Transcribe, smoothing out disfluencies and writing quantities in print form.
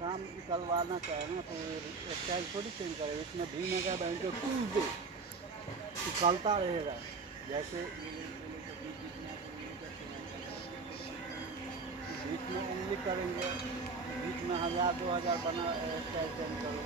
काम निकलवाना चाहे ना तो स्टाइल थोड़ी चेंज करेगा, इसमें भी में क्या बैंक जो टूट निकलता रहेगा। जैसे बीच में उंगली करेंगे, बीच में 1000-2000 बना स्टाइल चेंज करो।